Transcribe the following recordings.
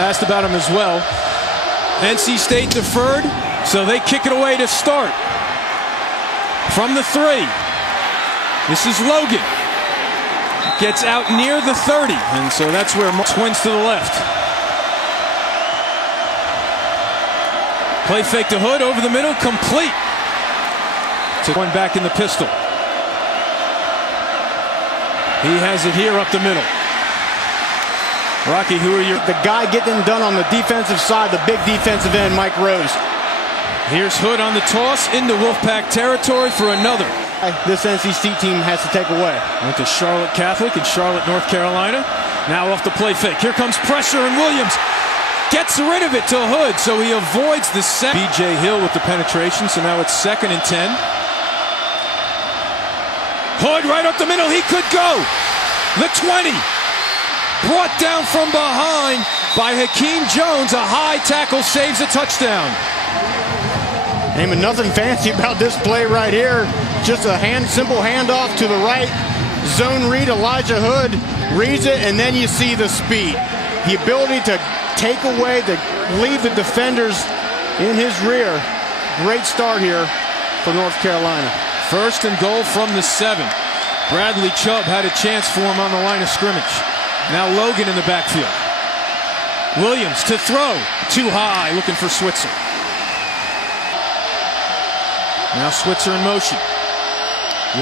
asked about him as well. NC State deferred, so they kick it away to start. From the 3. This is Logan. Gets out near the 30, and so that's where twins to the left. Play fake to Hood over the middle, complete. To one back in the pistol. He has it here up the middle. Rocky, who are you? The guy getting done on the defensive side, the big defensive end, Mike Rose. Here's Hood on the toss into Wolfpack territory for another. This NC State team has to take away. Went to Charlotte Catholic in Charlotte, North Carolina. Now off the play fake. Here comes pressure, and Williams gets rid of it to Hood, so he avoids the set. B.J. Hill with the penetration, so now it's 2nd and 10. Hood right up the middle, he could go. The 20. Brought down from behind by Hakeem Jones. A high tackle saves a touchdown. Ain't nothing fancy about this play right here. Just a simple handoff to the right. Zone read, Elijah Hood reads it, and then you see the speed. The ability to take away, to leave the defenders in his rear. Great start here for North Carolina. 1st and goal from the 7. Bradley Chubb had a chance for him on the line of scrimmage. Now Logan in the backfield. Williams to throw. Too high, looking for Switzer. Now Switzer in motion.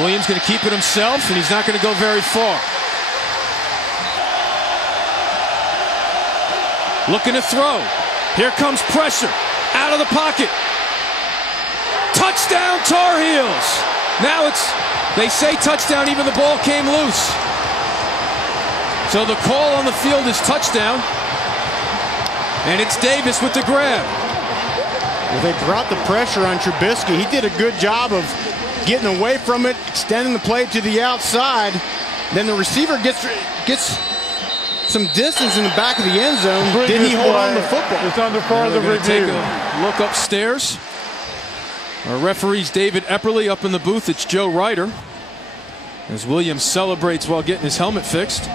Williams going to keep it himself, and he's not going to go very far. Looking to throw. Here comes pressure. Out of the pocket. Touchdown Tar Heels. Now they say touchdown, even the ball came loose. So the call on the field is touchdown. And it's Davis with the grab. Well, they brought the pressure on Trubisky. He did a good job of getting away from it, extending the play to the outside. Then the receiver gets some distance in the back of the end zone. Did he hold on to the football? It's under further review. Take a look upstairs. Our referee's David Epperly. Up in the booth, it's Joe Ryder. As Williams celebrates while getting his helmet fixed.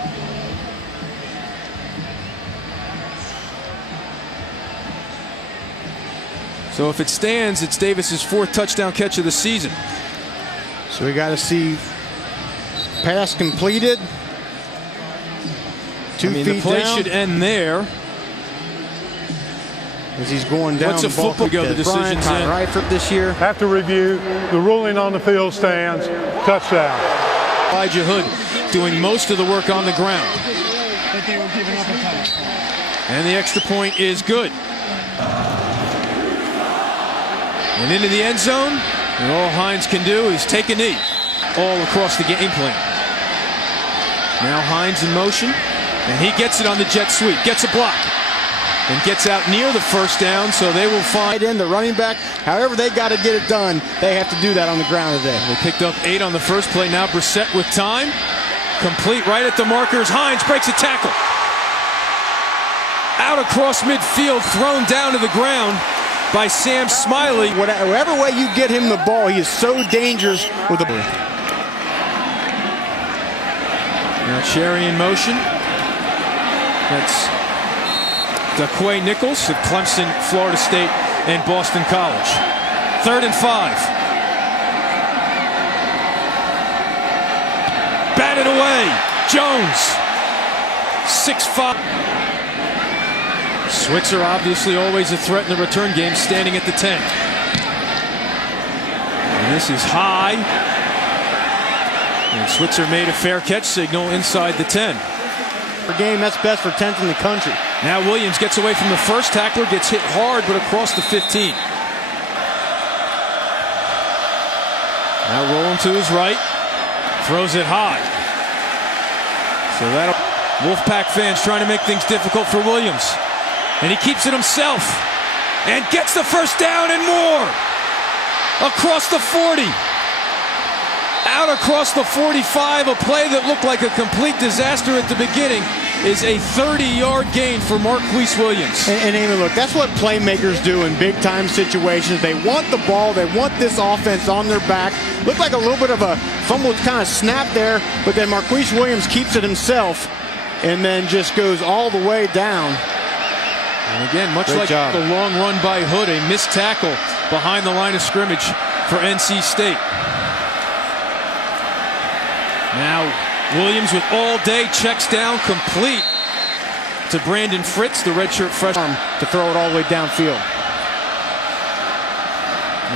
So if it stands, it's Davis's 4th touchdown catch of the season. So we got to see pass completed. 2 feet the play down. should end there. As he's going down. What's a football go? The decision's in. Right for this year. After review, the ruling on the field stands. Touchdown. Elijah Hood doing most of the work on the ground. And the extra point is good. And into the end zone, and all Hines can do is take a knee all across the game plan. Now Hines in motion, and he gets it on the jet sweep, gets a block, and gets out near the 1st down, so they will find in the running back. However they got to get it done, they have to do that on the ground today. They picked up 8 on the first play. Now Brissett with time. Complete right at the markers. Hines breaks a tackle. Out across midfield, thrown down to the ground by Sam Smiley. Whatever way you get him the ball, he is so dangerous with the ball. Now Cherry in motion. That's Daquay Nichols of Clemson, Florida State, and Boston College. 3rd and 5. Batted away. Jones. 6'5". Switzer obviously always a threat in the return game, standing at the 10. And this is high. And Switzer made a fair catch signal inside the 10. For game, that's best for 10th in the country. Now Williams gets away from the first tackler, gets hit hard, but across the 15. Now rolling to his right, throws it high. So that'll Wolfpack fans trying to make things difficult for Williams. And he keeps it himself and gets the 1st down and more. Across the 40. Out across the 45, a play that looked like a complete disaster at the beginning is a 30-yard gain for Marquise Williams. And Amy, look, that's what playmakers do in big-time situations. They want the ball. They want this offense on their back. Looked like a little bit of a fumble kind of snap there, but then Marquise Williams keeps it himself and then just goes all the way down. And again, much Great like job. the long run by Hood, a missed tackle behind the line of scrimmage for NC State. Now Williams with all day checks down complete to Brandon Fritz, the redshirt freshman, to throw it all the way downfield.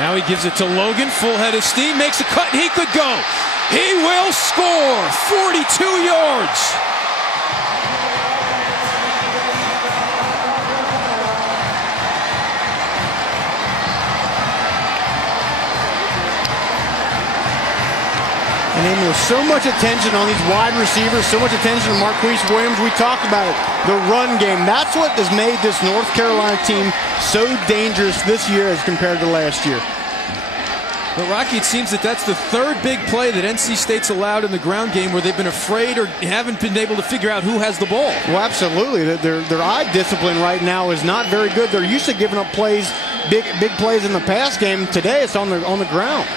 Now he gives it to Logan, full head of steam, makes a cut, and he could go. He will score, 42 yards. And then there's so much attention on these wide receivers, so much attention on Marquise Williams. We talked about it, the run game. That's what has made this North Carolina team so dangerous this year as compared to last year. But Rocky, it seems that that's the third big play that NC State's allowed in the ground game where they've been afraid or haven't been able to figure out who has the ball. Well, absolutely. Their eye discipline right now is not very good. They're used to giving up plays, big plays in the pass game. Today it's on the ground.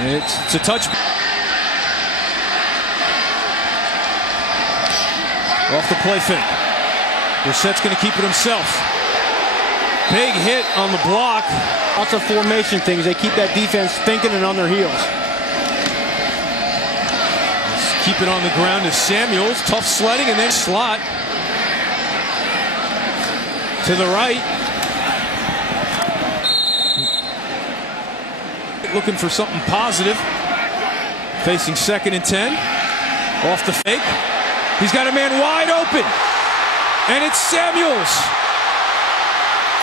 It's a touch. Off the play fake. Brissett's going to keep it himself. Big hit on the block. Lots of formation things. They keep that defense thinking and on their heels. Let's keep it on the ground to Samuels. Tough sledding and then slot. To the right. Looking for something positive. Facing 2nd and 10. Off the fake. He's got a man wide open. And it's Samuels.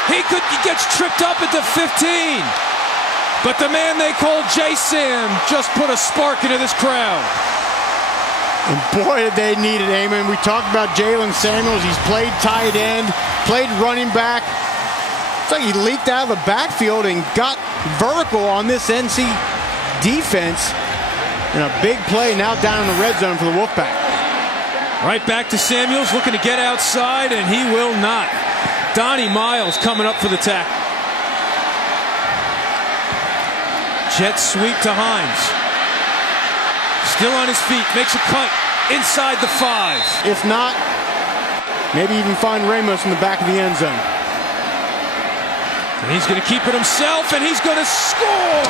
He gets tripped up at the 15. But the man they call J-Sam just put a spark into this crowd. And boy, did they need it, Eamon. We talked about Jalen Samuels. He's played tight end, played running back. It's like he leaped out of the backfield and got vertical on this NC defense. And a big play now down in the red zone for the Wolfpack. Right back to Samuels, looking to get outside, and he will not. Donnie Miles coming up for the tackle. Jet sweep to Hines. Still on his feet, makes a cut inside the 5. If not, maybe even find Ramos in the back of the end zone. And he's going to keep it himself, and he's going to score!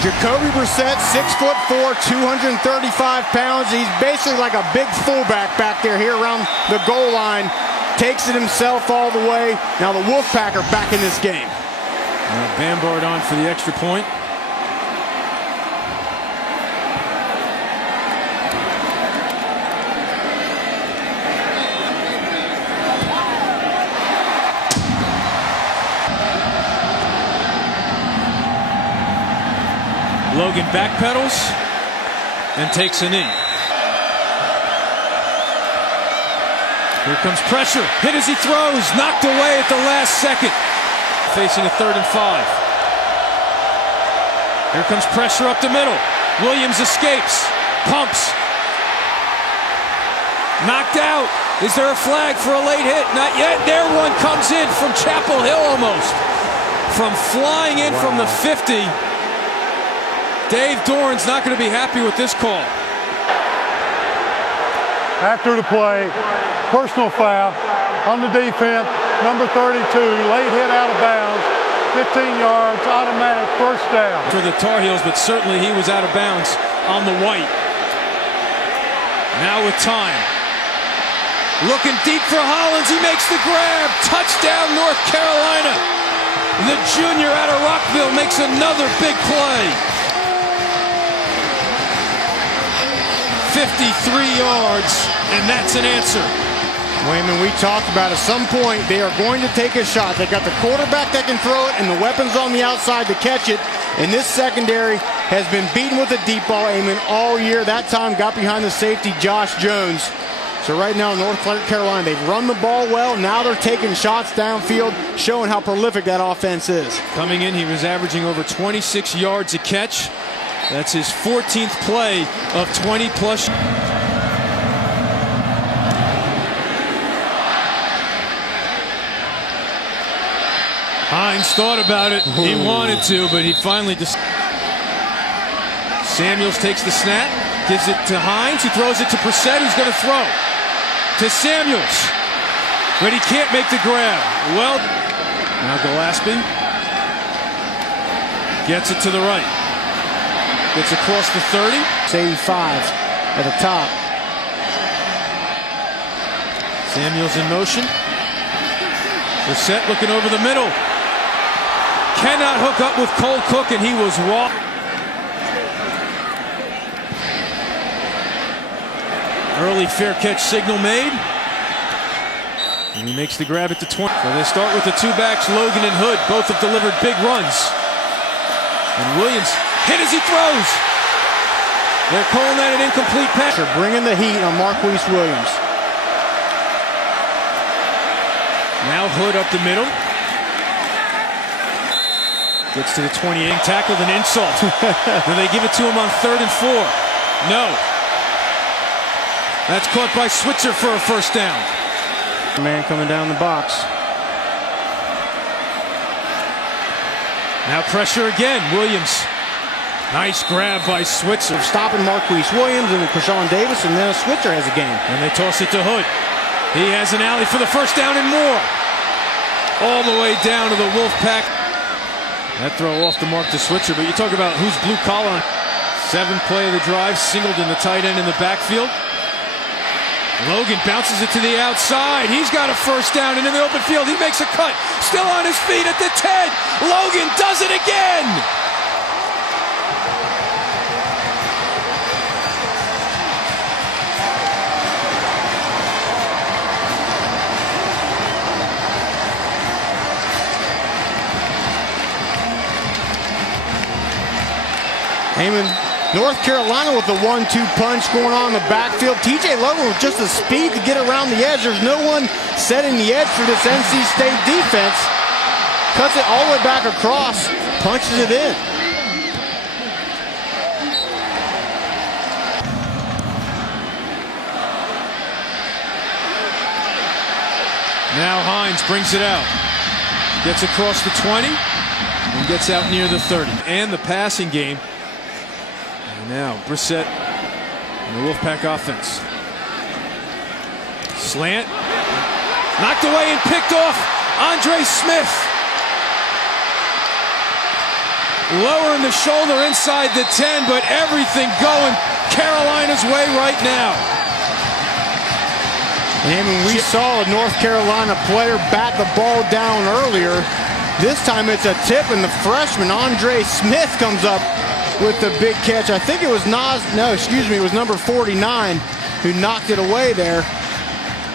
Jacoby Brissett, 6'4", 235 pounds. He's basically like a big fullback back there here around the goal line. Takes it himself all the way. Now the Wolfpack are back in this game. Bambard on for the extra point. Logan backpedals and takes a knee. Here comes pressure. Hit as he throws. Knocked away at the last second. Facing a 3rd and 5. Here comes pressure up the middle. Williams escapes. Pumps. Knocked out. Is there a flag for a late hit? Not yet. There one comes in from Chapel Hill almost. From flying in from the 50. Dave Doran's not going to be happy with this call. After the play, personal foul on the defense, number 32, late hit out of bounds, 15 yards, automatic first down. For the Tar Heels, but certainly he was out of bounds on the white. Now with time. Looking deep for Hollins, he makes the grab. Touchdown, North Carolina. The junior out of Rockville makes another big play. 53 yards, and that's an answer. Wayman, we talked about at some point they are going to take a shot. They got the quarterback that can throw it and the weapons on the outside to catch it. And this secondary has been beaten with a deep ball, Eamon, all year. That time got behind the safety, Josh Jones. So right now, North Carolina, they've run the ball well. Now they're taking shots downfield, showing how prolific that offense is. Coming in, he was averaging over 26 yards a catch. That's his 14th play of 20-plus. Hens thought about it. He wanted to, but he finally just. Samuels takes the snap, gives it to Hens, who throws it to Brissett, who's going to throw to Samuels, but he can't make the grab. Well, now Gillespie gets it to the right, gets across the 30. It's 85 at the top. Samuels in motion. Brissett looking over the middle. Cannot hook up with Cole Cook, and he was walked. Early fair catch signal made. And he makes the grab at the 20. So they start with the two backs, Logan and Hood. Both have delivered big runs. And Williams hit as he throws. They're calling that an incomplete pass. They're bringing the heat on Marquise Williams. Now Hood up the middle. Gets to the 28. Tackled an insult. Do they give it to him on 3rd and 4? No. That's caught by Switzer for a first down. Man coming down the box. Now pressure again. Williams. Nice grab by Switzer. Stopping Marquise Williams and Krishawn Davis, and then Switzer has a game. And they toss it to Hood. He has an alley for the first down and more. All the way down to the Wolfpack. That throw off the mark to Switzer, but you talk about who's blue collar. 7th play of the drive, singled in the tight end in the backfield. Logan bounces it to the outside. He's got a first down, and in the open field, he makes a cut. Still on his feet at the 10. Logan does it again. Heyman, North Carolina with the 1-2 punch going on in the backfield. TJ Logan with just the speed to get around the edge. There's no one setting the edge for this NC State defense. Cuts it all the way back across, punches it in. Now Hens brings it out. Gets across the 20 and gets out near the 30. And the passing game. Now Brissett and the Wolfpack offense. Slant. Knocked away and picked off Andre Smith. Lowering the shoulder inside the 10, but everything going Carolina's way right now. And we saw a North Carolina player bat the ball down earlier. This time it's a tip, and the freshman Andre Smith comes up with the big catch. I think it was it was number 49 who knocked it away there.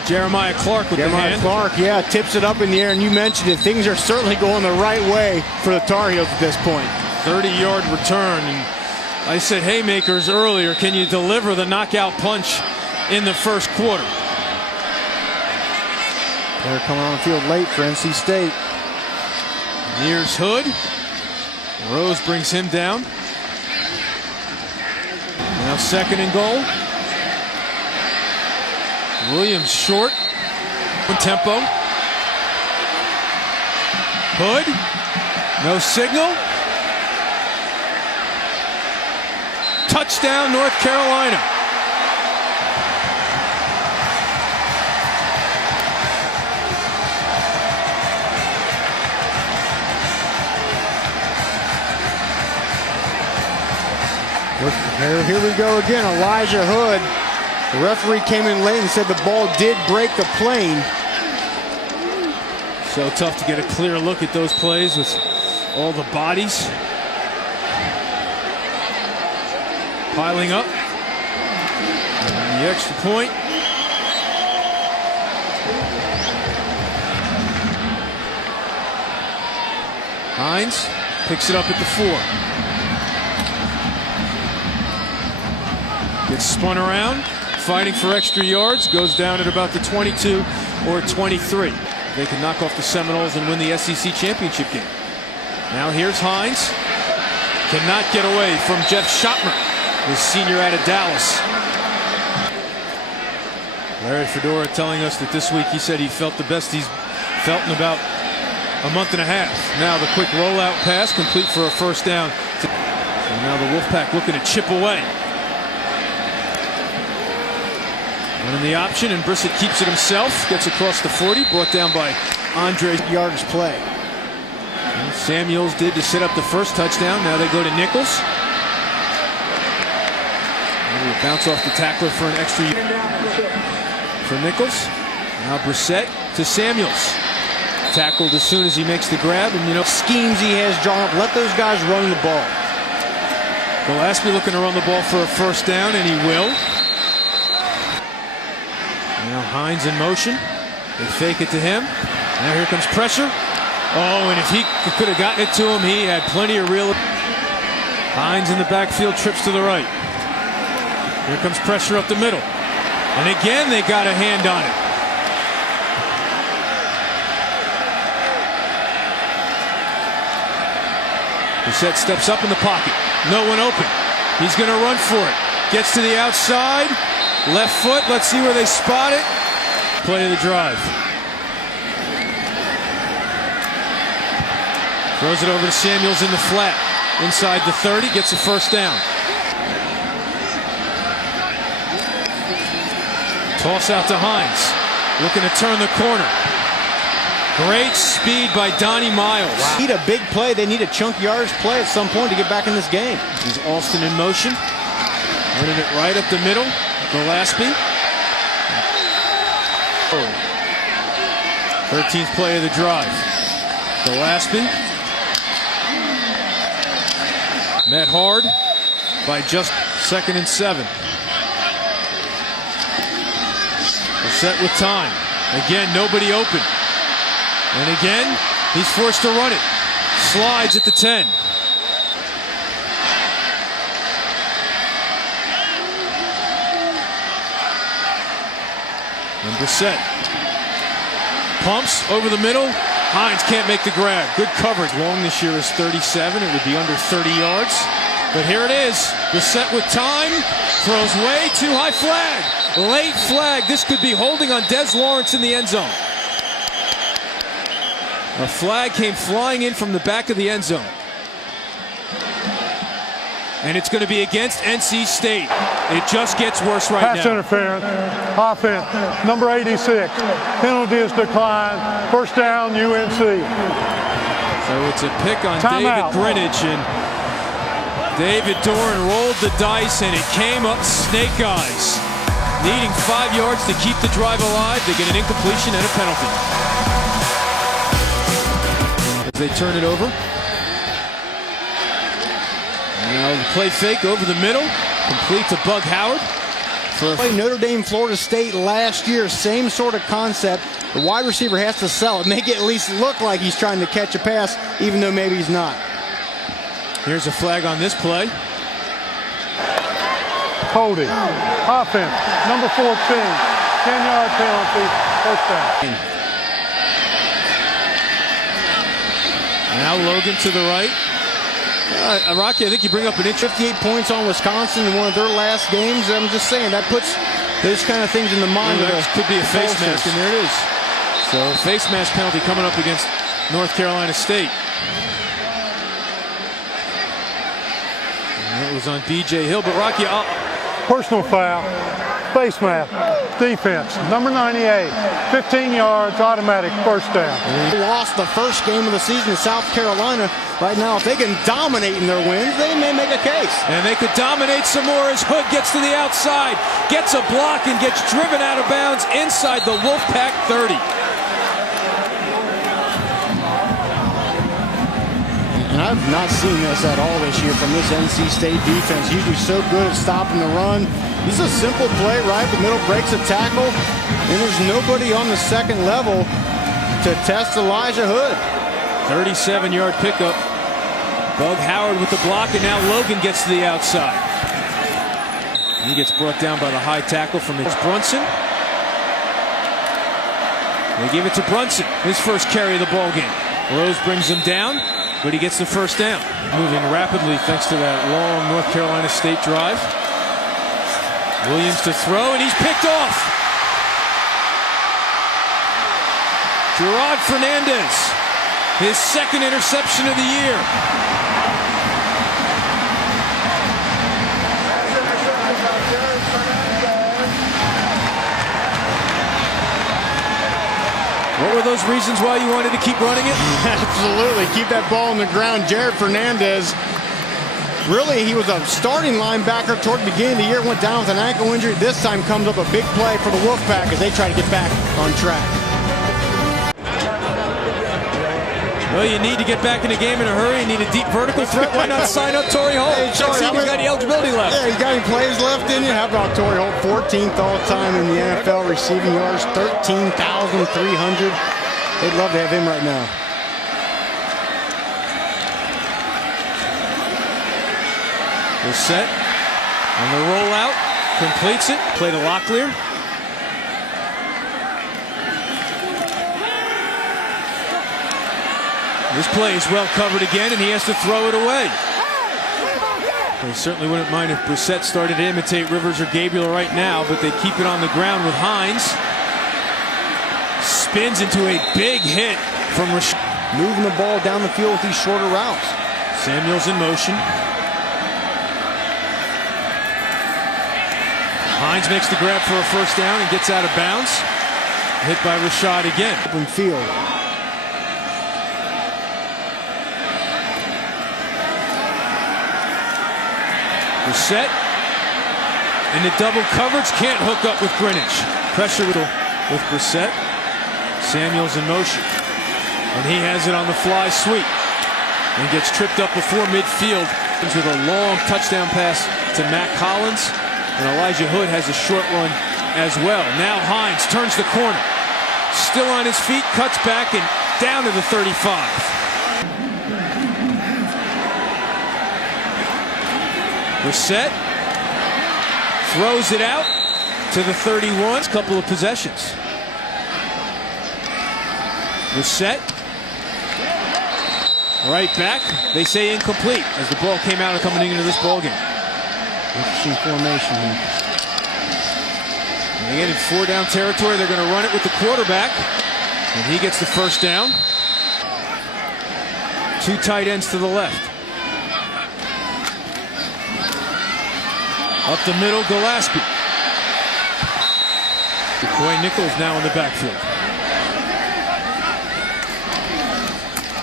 Jeremiah Clark with the hand. Clark, yeah, tips it up in the air, and you mentioned it. Things are certainly going the right way for the Tar Heels at this point. 30-yard return. And I said haymakers earlier. Can you deliver the knockout punch in the first quarter? They're coming on the field late for NC State. Here's Hood. Rose brings him down. Now 2nd and goal. Williams short. Tempo. Hood. No signal. Touchdown, North Carolina. Here we go again, Elijah Hood. The referee came in late and said the ball did break the plane. So tough to get a clear look at those plays with all the bodies piling up. And the extra point. Hens picks it up at the 4. Gets spun around, fighting for extra yards, goes down at about the 22 or 23. They can knock off the Seminoles and win the SEC championship game. Now here's Hens. Cannot get away from Jeff Schottmer, the senior out of Dallas. Larry Fedora telling us that this week he said he felt the best he's felt in about a month and a half. Now the quick rollout pass complete for a first down. And now the Wolfpack looking to chip away. Running the option, and Brissett keeps it himself. Gets across the 40, brought down by Andre. Yardage play. And Samuels did to set up the first touchdown. Now they go to Nichols. And we'll bounce off the tackler for an extra for Nichols. Now Brissett to Samuels. Tackled as soon as he makes the grab, and you know, Schemes he has drawn up. Let those guys run the ball. Gillespie looking to run the ball for a first down, and he will. Now Hens in motion. They fake it to him. Now here comes pressure. Oh, and if he could have gotten it to him, he had plenty of real. Hens in the backfield, trips to the right. Here comes pressure up the middle. And again, they got a hand on it. Brissett steps up in the pocket. No one open. He's going to run for it. Gets to the outside. Left foot. Let's see where they spot it. Play of the drive. Throws it over to Samuels in the flat. Inside the 30. Gets a first down. Toss out to Hens. Looking to turn the corner. Great speed by Donnie Miles. Wow. Need a big play. They need a chunk yardage play at some point to get back in this game. Here's Alston in motion. Running it right up the middle. Gillespie. 13th play of the drive. Gillespie. Met hard by just 2nd and 7. Set with time. Again, nobody open. And again, he's forced to run it. Slides at the 10. And Brissett pumps over the middle. Hens can't make the grab. Good coverage. Long this year is 37. It would be under 30 yards. But here it is. Brissett with time. Throws way too high. Flag. Late flag. This could be holding on Des Lawrence in the end zone. A flag came flying in from the back of the end zone. And it's going to be against NC State. It just gets worse right now. Pass interference. Offense. Number 86. Penalty is declined. First down, UNC. So it's a pick on Timeout. David Greenidge. And David Dorn rolled the dice, and it came up snake eyes. Needing 5 yards to keep the drive alive. They get an incompletion and a penalty. They turn it over. Now the play fake over the middle. Complete to Bug Howard. Play Notre Dame, Florida State last year. Same sort of concept. The wide receiver has to sell it. Make it at least look like he's trying to catch a pass, even though maybe he's not. Here's a flag on this play. Holding. Offense. Number 14. 10-yard penalty. First down. Now Logan to the right. Rocky, I think you bring up an interesting 58 points on Wisconsin in one of their last games. I'm just saying, that puts those kind of things in the mind of that could be a face mask, and there it is. So face mask penalty coming up against North Carolina State. And that was on B.J. Hill, but Rocky... Personal foul. Face mask. Defense. Number 98. 15 yards. Automatic. First down. They lost the first game of the season to South Carolina. Right now, if they can dominate in their wins, they may make a case. And they could dominate some more as Hood gets to the outside, gets a block, and gets driven out of bounds inside the Wolfpack 30. And I've not seen this at all this year from this NC State defense. Usually so good at stopping the run. This is a simple play, right? The middle breaks a tackle, and there's nobody on the second level to test Elijah Hood. 37-yard pickup. Bug Howard with the block, and now Logan gets to the outside. He gets brought down by the high tackle from Brunson. They give it to Brunson. His first carry of the ball game. Rose brings him down, but he gets the first down. Moving rapidly thanks to that long North Carolina State drive. Williams to throw, and he's picked off. Gerard Fernandez, his second interception of the year. What were those reasons why you wanted to keep running it? Absolutely. Keep that ball on the ground. Jared Fernandez, really, he was a starting linebacker toward the beginning of the year, went down with an ankle injury. This time comes up a big play for the Wolfpack as they try to get back on track. Well, you need to get back in the game in a hurry. You need a deep vertical threat. Why not sign up Torrey Holt? Hey, Check see if he's got any eligibility left. Yeah, he's got any plays left in you? How about Torrey Holt? 14th all-time in the NFL receiving yards, 13,300. They'd love to have him right now. They're set on the rollout. Completes it. Play to Locklear. This play is well covered again, and he has to throw it away. They certainly wouldn't mind if Brissett started to imitate Rivers or Gabriel right now, but they keep it on the ground with Hens. Spins into a big hit from Rashad. Moving the ball down the field with these shorter routes. Samuels in motion. Hines makes the grab for a first down and gets out of bounds. Hit by Rashad again. Open field. Brissett in the double coverage, can't hook up with Greenwich. Pressure with Brissett. Samuels in motion, and he has it on the fly sweep and gets tripped up before midfield with a long touchdown pass to Matt Collins, and Elijah Hood has a short run as well. Now Hines turns the corner, still on his feet, cuts back and down to the 35. Brissett throws it out to the 31. Couple of possessions. Brissett right back. They say incomplete as the ball came out coming into this ball game. Interesting formation here. And again in 4-down territory, they're going to run it with the quarterback, and he gets the first down. Two tight ends to the left. Up the middle, Gillespie. McCoy Nichols now in the backfield.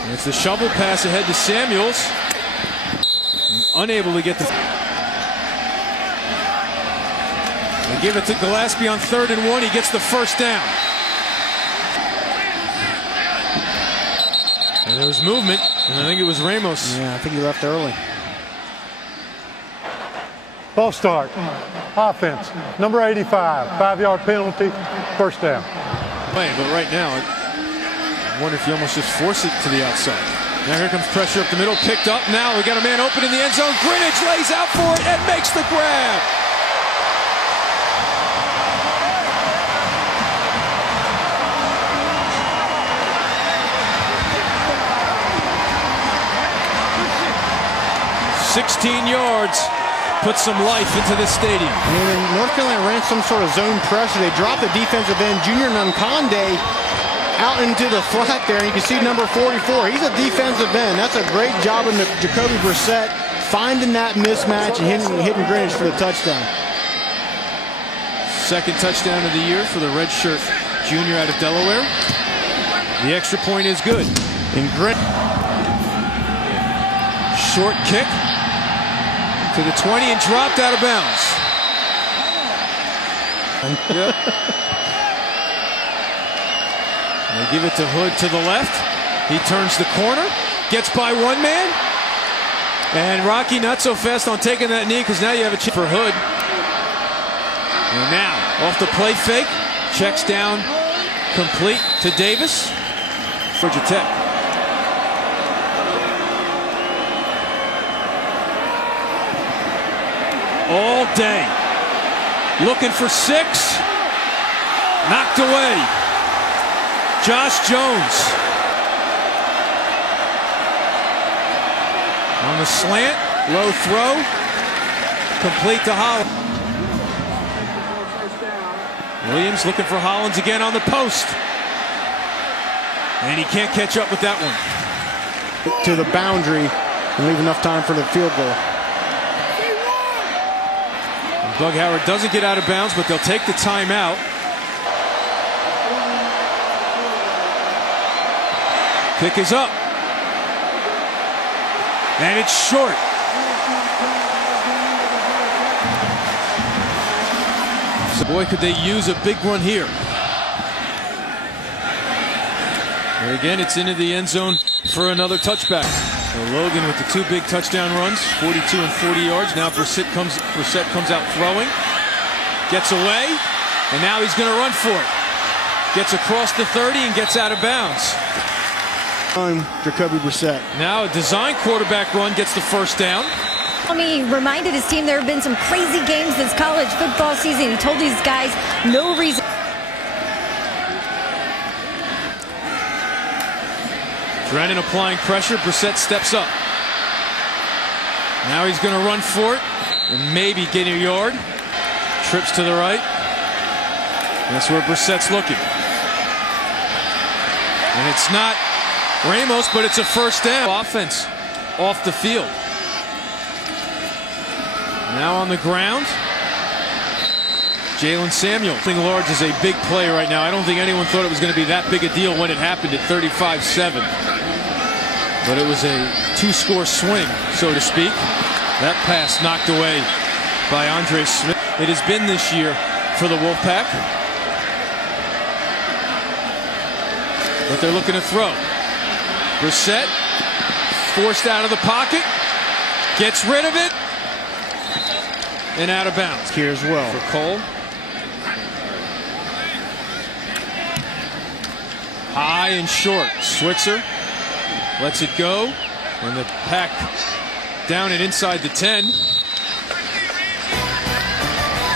And it's the shovel pass ahead to Samuels. Unable to get the... They give it to Gillespie on 3rd and 1. He gets the first down. And there was movement, and I think it was Ramos. Yeah, I think he left early. False start. Offense. Number 85. 5-yard penalty. First down. But right now, I wonder if you almost just force it to the outside. Now here comes pressure up the middle. Picked up. Now we got a man open in the end zone. Greenwich lays out for it and makes the grab. "16 yards. Put some life into this stadium." And North Carolina ran some sort of zone pressure. They dropped the defensive end, Junior Nunconde, out into the flat there. And you can see number 44. He's a defensive end. That's a great job of Jacoby Brissett finding that mismatch and hitting Greenwich for the touchdown. Second touchdown of the year for the redshirt junior out of Delaware. The extra point is good. And Greenwich. Short kick to the 20 and dropped out of bounds. Yep. They give it to Hood to the left. He turns the corner, gets by one man, and Rocky not so fast on taking that knee because now you have a chance for Hood. And now off the play fake, checks down complete to Davis. Georgia Tech. All day, looking for 6. Knocked away. Josh Jones. On the slant, low throw, complete to Holland. Williams looking for Hollins again on the post. And he can't catch up with that one. To the boundary and leave enough time for the field goal. Doug Howard doesn't get out of bounds, but they'll take the timeout. Kick is up. And it's short. So boy, could they use a big one here. And again, it's into the end zone for another touchback. So Logan with the 2 big touchdown runs, 42 and 40 yards. Now Brissett comes out throwing. Gets away, and now he's going to run for it. Gets across the 30 and gets out of bounds. Jacoby Brissett. Now a design quarterback run gets the first down. He reminded his team there have been some crazy games this college football season. He told these guys no reason. Drennan applying pressure. Brissett steps up. Now he's going to run for it and maybe get a yard. Trips to the right. And that's where Brissett's looking. And it's not Ramos, but it's a first down. Offense off the field. Now on the ground. Jalen Samuel. I think Large is a big play right now. I don't think anyone thought it was going to be that big a deal when it happened at 35-7. But it was a 2-score swing, so to speak. That pass knocked away by Andre Smith. It has been this year for the Wolfpack. But they're looking to throw. Brissett forced out of the pocket. Gets rid of it. And out of bounds. Here as well. For Cole. High and short. Switzer lets it go. And the Pack down and inside the 10.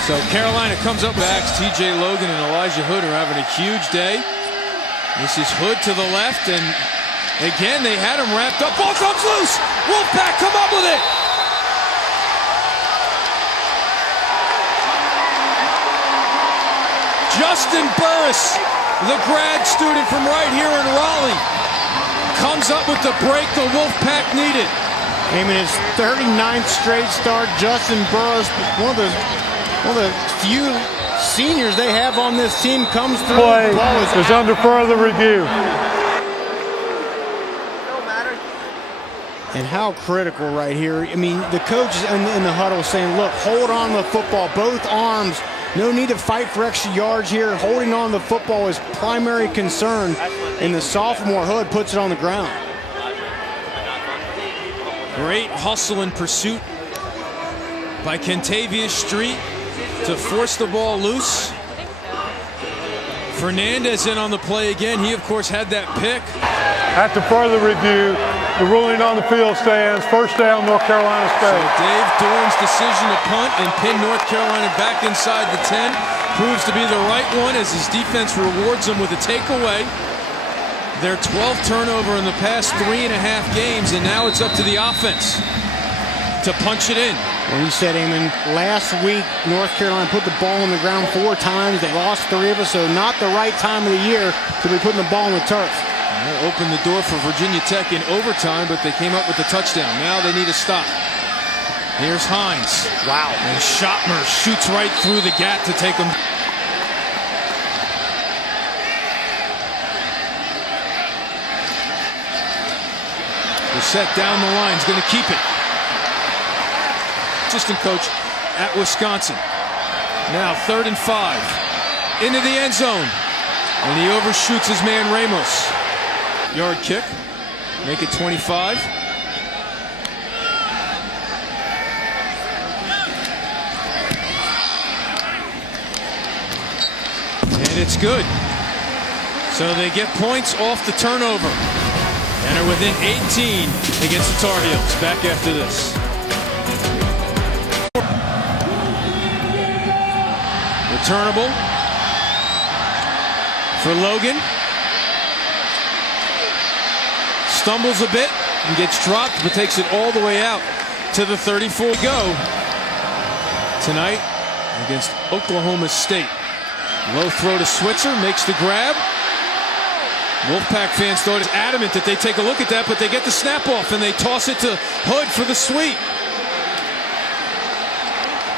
So Carolina comes up backs. TJ Logan and Elijah Hood are having a huge day. This is Hood to the left, and again they had him wrapped up. Ball comes loose. Wolfpack come up with it. Justin Burris, the grad student from right here in Raleigh, comes up with the break the Wolfpack needed. Aiming his 39th straight start. Justin Burris, one of the few seniors they have on this team, comes through. Play is under further review. And how critical right here. I mean, the coach is in the huddle saying, look, hold on to the football, both arms. No need to fight for extra yards here. Holding on to the football is primary concern. And the sophomore Hood puts it on the ground. Great hustle and pursuit by Kentavious Street to force the ball loose. Fernandez in on the play again. He, of course, had that pick. After further review, the ruling on the field stands. First down, North Carolina State. So Dave Doran's decision to punt and pin North Carolina back inside the 10 proves to be the right one as his defense rewards them with a takeaway. Their 12th turnover in the past 3.5 games, and now it's up to the offense to punch it in. Well, you said, Eamon, last week North Carolina put the ball on the ground 4 times. They lost 3 of us, so not the right time of the year to be putting the ball on the turf. That opened the door for Virginia Tech in overtime, but they came up with the touchdown. Now they need a stop. Here's Hines. Wow. And Schottmer shoots right through the gap to take him. Brissett down the line. He's going to keep it. Assistant coach at Wisconsin. Now 3rd and 5. Into the end zone. And he overshoots his man Ramos. Yard kick. Make it 25. And it's good. So they get points off the turnover. And are within 18 against the Tar Heels. Back after this. Returnable for Logan. Stumbles a bit and gets dropped, but takes it all the way out to the 34. Go tonight against Oklahoma State. Low throw to Switzer, makes the grab. Wolfpack fans thought it's adamant that they take a look at that, but they get the snap off and they toss it to Hood for the sweep.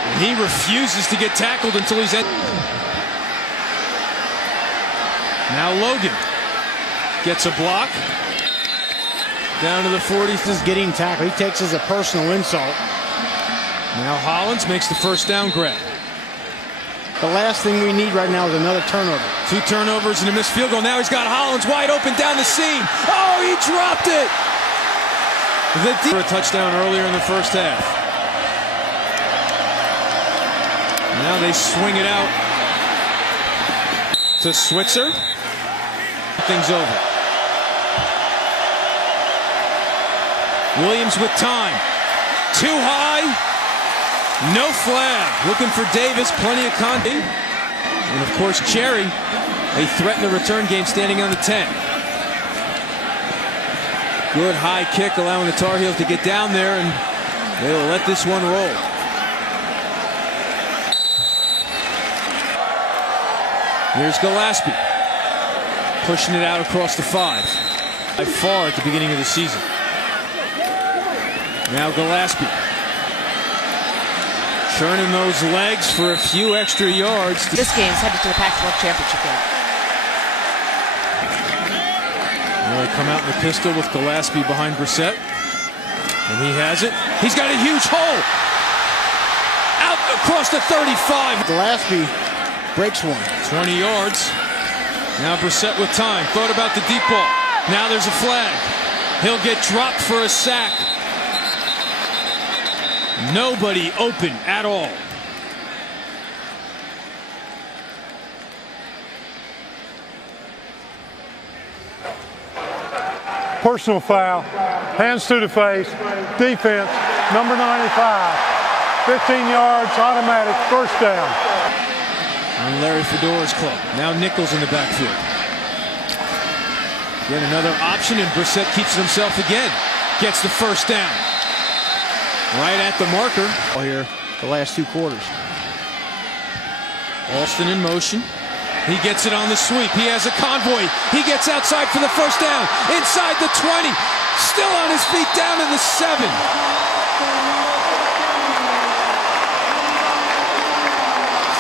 And he refuses to get tackled until he's at. Now Logan gets a block. Down to the 40. This is getting tackled. He takes it as a personal insult. Now Hollins makes the first down grab. The last thing we need right now is another turnover. 2 turnovers and a missed field goal. Now he's got Hollins wide open down the seam. Oh, he dropped it! For a touchdown earlier in the first half. Now they swing it out to Switzer. Things over. Williams with time. Too high. No flag. Looking for Davis. Plenty of contact. And of course, Cherry. They threaten the return game standing on the 10. Good high kick, allowing the Tar Heels to get down there, and they will let this one roll. Here's Gillespie. Pushing it out across the 5. By far at the beginning of the season. Now Gillespie. Churning those legs for a few extra yards. This game's headed to the Pac-12 championship game. Well, they come out in the pistol with Gillespie behind Brissett. And he has it. He's got a huge hole. Out across the 35. Gillespie breaks one. 20 yards. Now Brissett with time. Thought about the deep ball. Now there's a flag. He'll get dropped for a sack. Nobody open at all. Personal foul, hands to the face, defense, number 95, 15 yards, automatic, first down. On Larry Fedora's club. Now Nichols in the backfield. Then another option, and Brissett keeps it himself again. Gets the first down. Right at the marker. Here, the last 2 quarters. Alston in motion. He gets it on the sweep. He has a convoy. He gets outside for the first down. Inside the 20. Still on his feet down to the 7.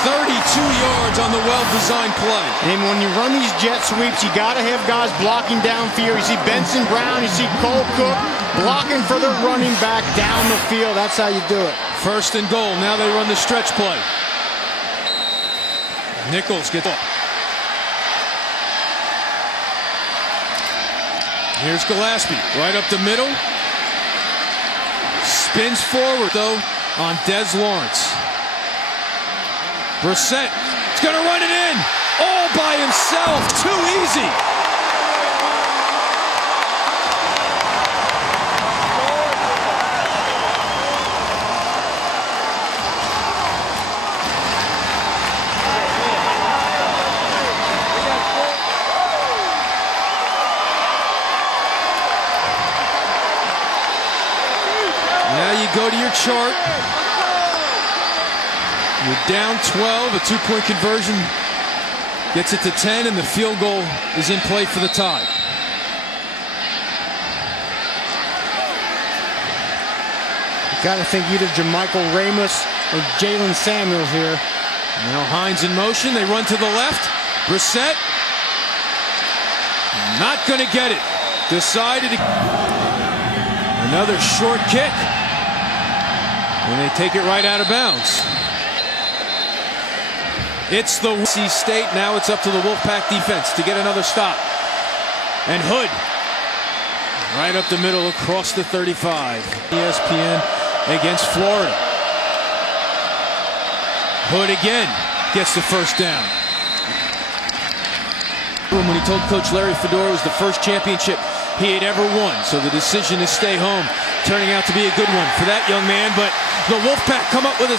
32 yards on the well-designed play. And when you run these jet sweeps, you got to have guys blocking downfield. You see Benson Brown, you see Cole Cook blocking for the running back down the field. That's how you do it. First and goal. Now they run the stretch play. Nichols gets up. Here's Gillespie, right up the middle. Spins forward, though, on Des Lawrence. Brissett is going to run it in, all by himself. Too easy. Now you go to your chart. You're down 12, a 2-point conversion gets it to 10, and the field goal is in play for the tie. You got to think either Jamichael Ramos or Jalen Samuels here. Now Hines in motion. They run to the left. Brissett not going to get it. Decided to... Another short kick. And they take it right out of bounds. It's the NC State. Now it's up to the Wolfpack defense to get another stop. And Hood right up the middle across the 35. ESPN against Florida. Hood again gets the first down. When he told Coach Larry Fedora it was the first championship he had ever won. So the decision to stay home turning out to be a good one for that young man. But the Wolfpack come up with a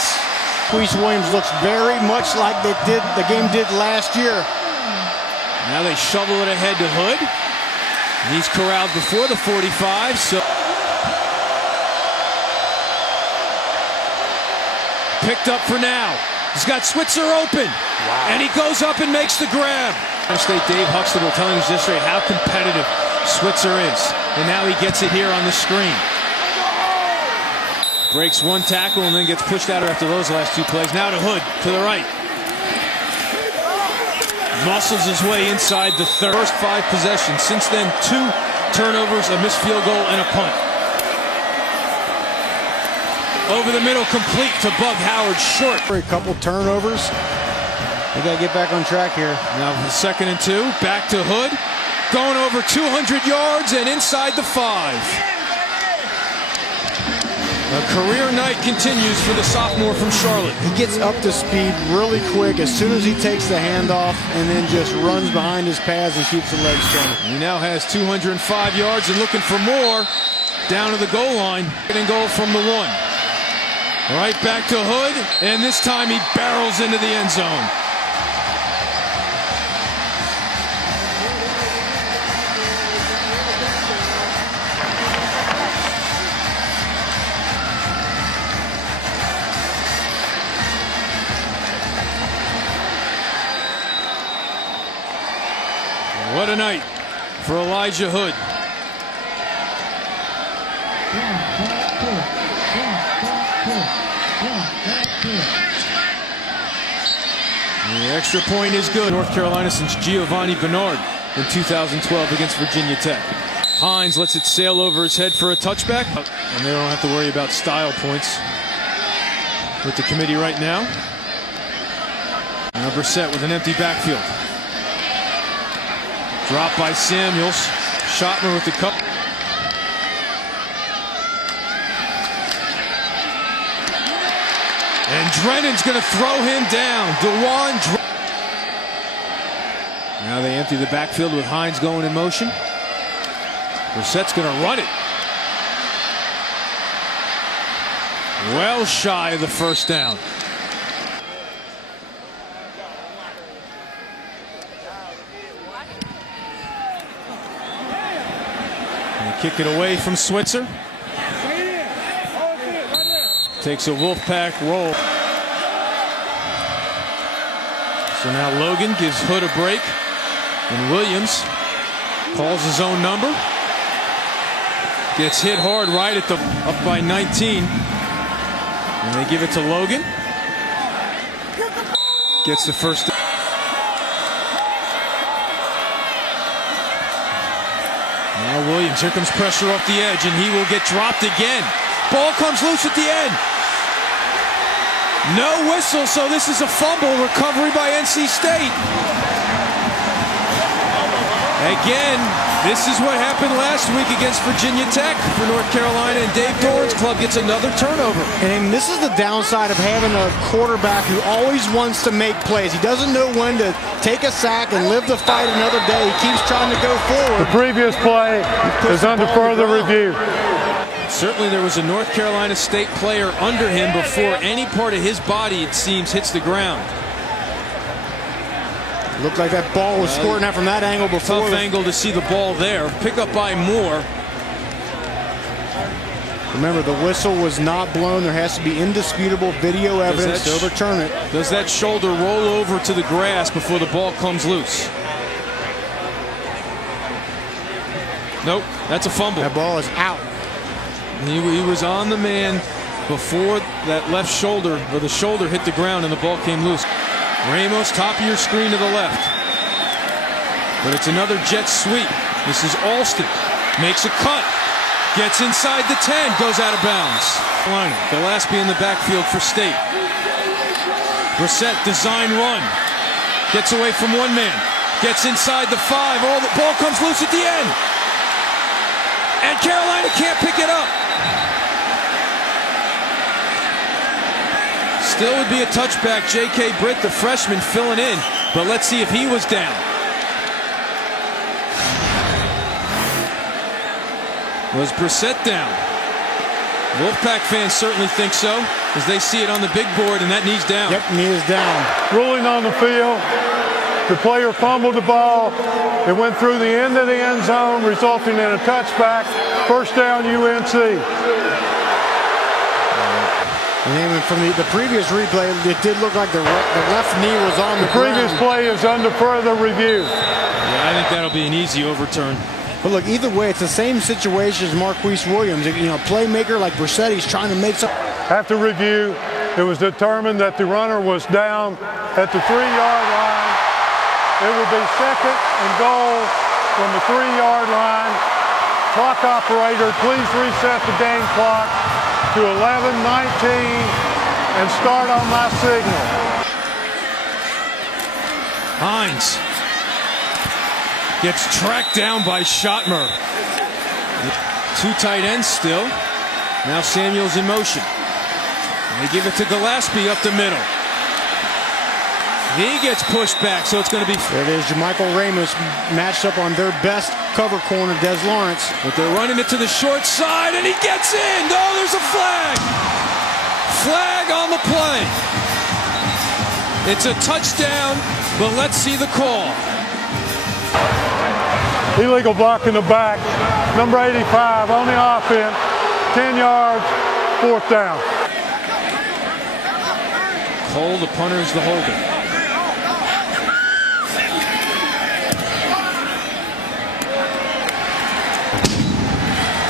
Queese Williams looks very much like the game did last year. Now they shovel it ahead to Hood. He's corralled before the 45, so picked up for now. He's got Switzer open, and he goes up and makes the grab. NC State Dave Huxtable telling us yesterday how competitive Switzer is, and now he gets it here on the screen. Breaks one tackle and then gets pushed out after those last two plays. Now to Hood, to the right. Muscles his way inside the third. First 5 possessions. Since then, 2 turnovers, a missed field goal, and a punt. Over the middle, complete to Bug Howard, short. A couple turnovers. They got to get back on track here. Now the 2nd and 2, back to Hood. Going over 200 yards and inside the 5. A career night continues for the sophomore from Charlotte. He gets up to speed really quick as soon as he takes the handoff and then just runs behind his pads and keeps the legs strong. He now has 205 yards and looking for more down to the goal line. Getting goal from the 1. Right back to Hood, and this time he barrels into the end zone. What a night for Elijah Hood. The extra point is good. North Carolina since Giovanni Bernard in 2012 against Virginia Tech. Hines lets it sail over his head for a touchback, and they don't have to worry about style points with the committee right now. Now Brissett with an empty backfield. Drop by Samuels. Schottner with the cup. And Drennan's going to throw him down. Now they empty the backfield with Hines going in motion. Brissett's going to run it. Well shy of the first down. Kick it away from Switzer. Takes a Wolfpack roll. So now Logan gives Hood a break. And Williams calls his own number. Gets hit hard right at the up by 19. And they give it to Logan. Gets the first down. Now Williams, here comes pressure off the edge, and he will get dropped again. Ball comes loose at the end. No whistle, so this is a fumble. Recovery by NC State. Again, this is what happened last week against Virginia Tech for North Carolina, and Dave Doran's club gets another turnover. And this is the downside of having a quarterback who always wants to make plays. He doesn't know when to take a sack and live the fight another day. He keeps trying to go forward. The previous play is under further review. Certainly there was a North Carolina State player under him before any part of his body, it seems, hits the ground. Looked like that ball was squirting out from that angle before. Tough angle to see the ball there. Pick up by Moore. Remember, the whistle was not blown. There has to be indisputable video evidence to overturn it. Does that shoulder roll over to the grass before the ball comes loose? Nope, that's a fumble. That ball is out. He was on the man before that left shoulder, or the shoulder hit the ground and the ball came loose. Ramos, top of your screen to the left. But it's another jet sweep. This is Alston. Makes a cut. Gets inside the 10. Goes out of bounds. Gillespie in the backfield for State. Brissett, design run. Gets away from one man. Gets inside the 5. Oh, the ball comes loose at the end. And Carolina can't pick it up. Still would be a touchback. J.K. Britt, the freshman, filling in. But let's see if he was down. Was Brissett down? Wolfpack fans certainly think so. as they see it on the big board, and that knee's down. Yep, knee is down. Ruling on the field. The player fumbled the ball. It went through the end of the end zone, resulting in a touchback. First down, UNC. And even from the previous replay, it did look like the left knee was on the previous ground. play is under further review. Yeah, I think that'll be an easy overturn. But look, either way, it's the same situation as Marquise Williams. You know, playmaker like Brissett, he's trying to make something. After review, it was determined that the runner was down at the 3-yard line. It would be second and goal from the 3-yard line. Clock operator, please reset the game clock to 11:19 and start on my signal. Hens gets tracked down by Schottmer. Two tight ends still. Now Samuel's in motion. They give it to Gillespie up the middle. He gets pushed back, so it's going to be... There it is, Michael Ramos matched up on their best cover corner, Des Lawrence. But they're running it to the short side, and he gets in! Oh, there's a flag! Flag on the play. It's a touchdown, but let's see the call. Illegal block in the back. Number 85 on the offense. 10 yards, fourth down. Cole, the punter, is the holder.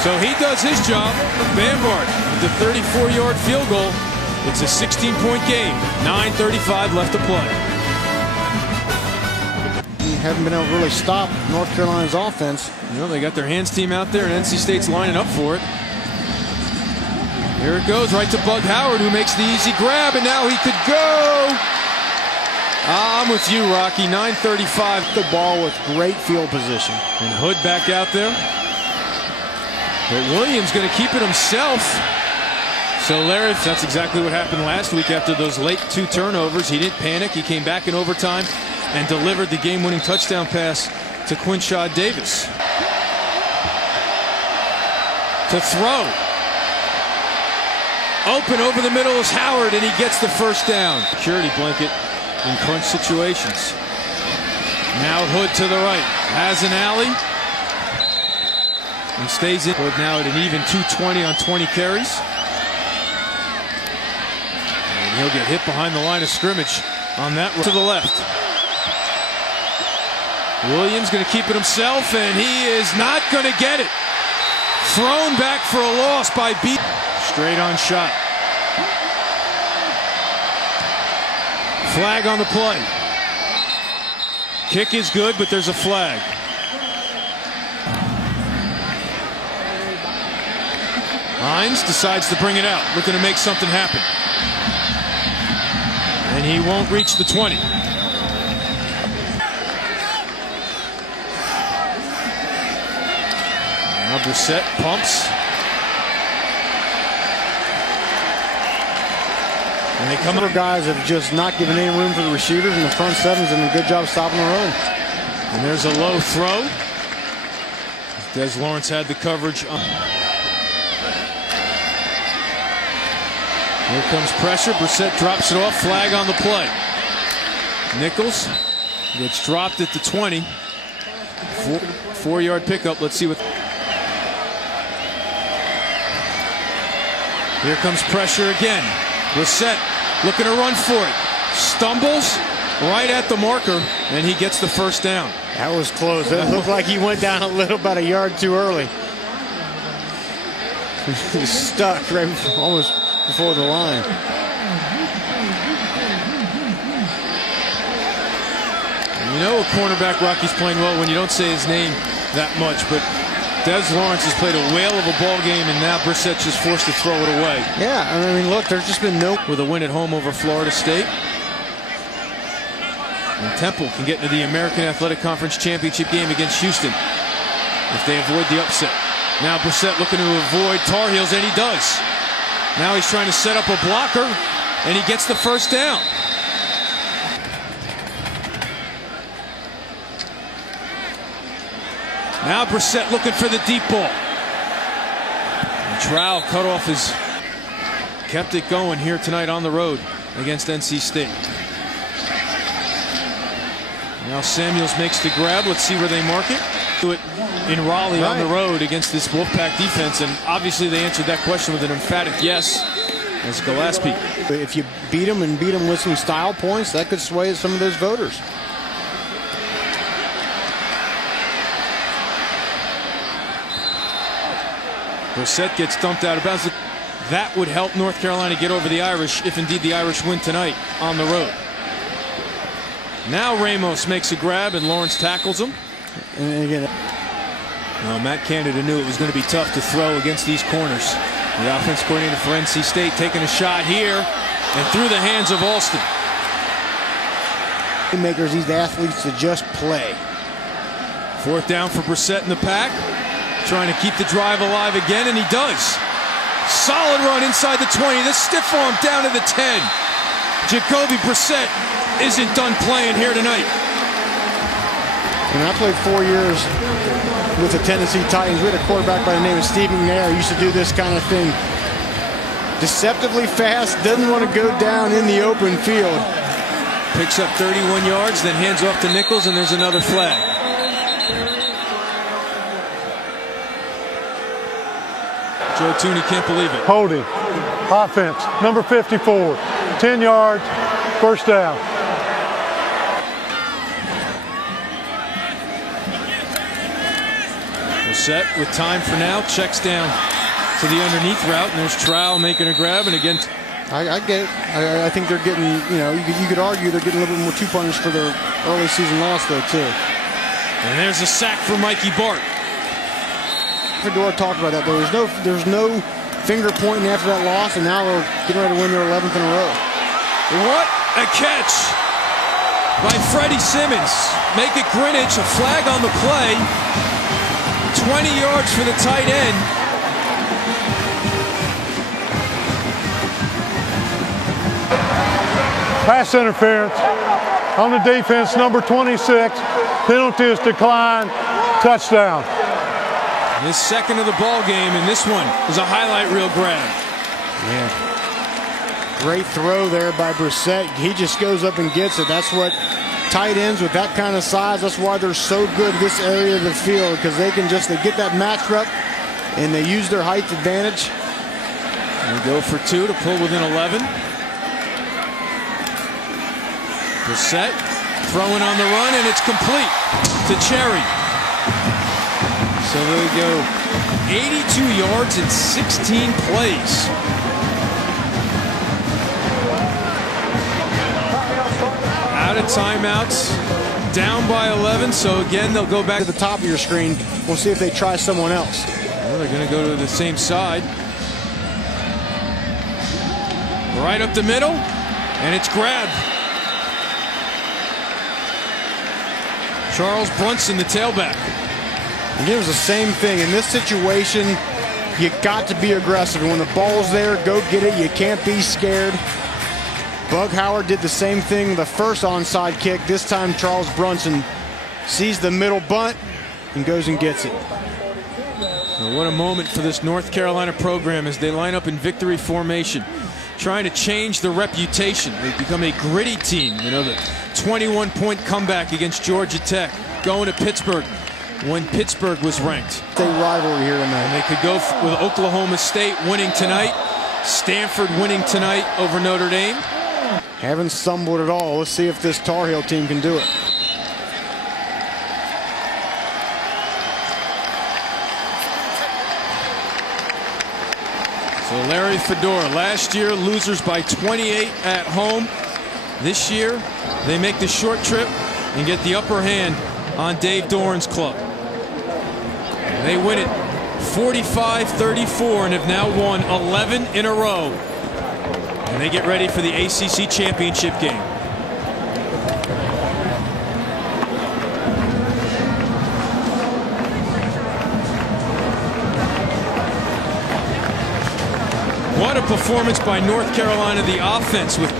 So he does his job. Bamberg with the 34-yard field goal. It's a 16-point game. 9:35 left to play. You haven't been able to really stop North Carolina's offense. You know, they got their hands team out there, and NC State's lining up for it. Here it goes, right to Bug Howard, who makes the easy grab, and now he could go. I'm with you, Rocky. 9:35. The ball with great field position. And Hood back out there. But Williams going to keep it himself. So Larry, that's exactly what happened last week after those late 2 turnovers. He didn't panic. He came back in overtime and delivered the game-winning touchdown pass to Quinshaw Davis. To throw. Open over the middle is Howard, and he gets the first down. Security blanket in crunch situations. Now Hood to the right. Has an alley. And stays in. Hood now at an even 220 on 20 carries. And he'll get hit behind the line of scrimmage on that to the left. Williams going to keep it himself, and he is not going to get it. Thrown back for a loss by B. Straight on shot. Flag on the play. Kick is good, but there's a flag. Hens decides to bring it out, looking to make something happen. And he won't reach the 20. Now Brissett pumps. And they come Other guys have just not given any room for the receivers, and the front seven's done a good job stopping the run. And there's a low throw. Des Lawrence had the coverage. Here comes pressure. Brissett drops it off. Flag on the play. Nichols gets dropped at the 20. 4-yard pickup. Let's see what. Here comes pressure again. Brissett looking to run for it. Stumbles right at the marker, and he gets the first down. That was close. It looked like he went down about a yard too early. He's stuck right almost before the line. You know a cornerback, Rocky's playing well when you don't say his name that much, but Des Lawrence has played a whale of a ball game, and now Brissett just forced to throw it away. Yeah, I mean, look, there's just been no... With a win at home over Florida State. And Temple can get into the American Athletic Conference Championship game against Houston if they avoid the upset. Now Brissett looking to avoid Tar Heels, and he does. Now he's trying to set up a blocker, and he gets the first down. Now Brissett looking for the deep ball. And Trowell cut off his... kept it going here tonight on the road against NC State. Now Samuels makes the grab. Let's see where they mark it. Do it in Raleigh on the road against this Wolfpack defense, and obviously they answered that question with an emphatic yes as Gillespie. If you beat them and beat them with some style points, that could sway some of those voters. Brissett gets dumped out of bounds. That would help North Carolina get over the Irish if indeed the Irish win tonight on the road. Now Ramos makes a grab and Lawrence tackles him. And again, Matt Canada knew it was going to be tough to throw against these corners. The offense coordinator for NC State taking a shot here and through the hands of Alston. makers, these athletes to just play. Fourth down for Brissett in the pack. Trying to keep the drive alive again, and he does. Solid run inside the 20. The stiff arm down to the 10. Jacoby Brissett isn't done playing here tonight. When I played 4 years with the Tennessee Titans, we had a quarterback by the name of Steve McNair who used to do this kind of thing. Deceptively fast, doesn't want to go down in the open field. Picks up 31 yards, then hands off to Nichols, and there's another flag. Joe Tooney can't believe it. Holding. Offense. Number 54. 10 yards. First down. Brissett with time for now. Checks down to the underneath route, and there's Trowell making a grab, and again. I get it. I think they're getting, you could argue they're getting a little bit more two-pointers for their early season loss, though, too. And there's a sack for Mikey Bart. Fedora talked about that, though. There's no finger pointing after that loss, and now they're getting ready to win their 11th in a row. What a catch by Freddie Simmons. Make it Greenwich, a flag on the play. 20 yards for the tight end. Pass interference on the defense, number 26. Penalty is declined. Touchdown. His second of the ball game, and this one is a highlight reel grab. Yeah. Great throw there by Brissett. He just goes up and gets it. That's what tight ends with that kind of size, that's why they're so good this area of the field, because they get that matchup and they use their height advantage. They go for two to pull within 11. Brissett throwing on the run, and it's complete to Cherry. So they go 82 yards in 16 plays. Out of timeouts, down by 11, so again they'll go back to the top of your screen. We'll see if they try someone else. Well, they're going to go to the same side. Right up the middle, and it's grabbed. Charles Brunson, the tailback. And it was the same thing. In this situation, you got to be aggressive. And when the ball's there, go get it. You can't be scared. Bug Howard did the same thing the first onside kick. This time, Charles Brunson sees the middle bunt and goes and gets it. Well, what a moment for this North Carolina program as they line up in victory formation, trying to change the reputation. They've become a gritty team. You know, the 21-point comeback against Georgia Tech, going to Pittsburgh when Pittsburgh was ranked. State rivalry here tonight. And they could go with Oklahoma State winning tonight, Stanford winning tonight over Notre Dame. Haven't stumbled at all. Let's see if this Tar Heel team can do it. So Larry Fedora, last year losers by 28 at home. This year they make the short trip and get the upper hand on Dave Doran's club. They win it 45-34 and have now won 11 in a row. And they get ready for the ACC championship game. What a performance by North Carolina, the offense with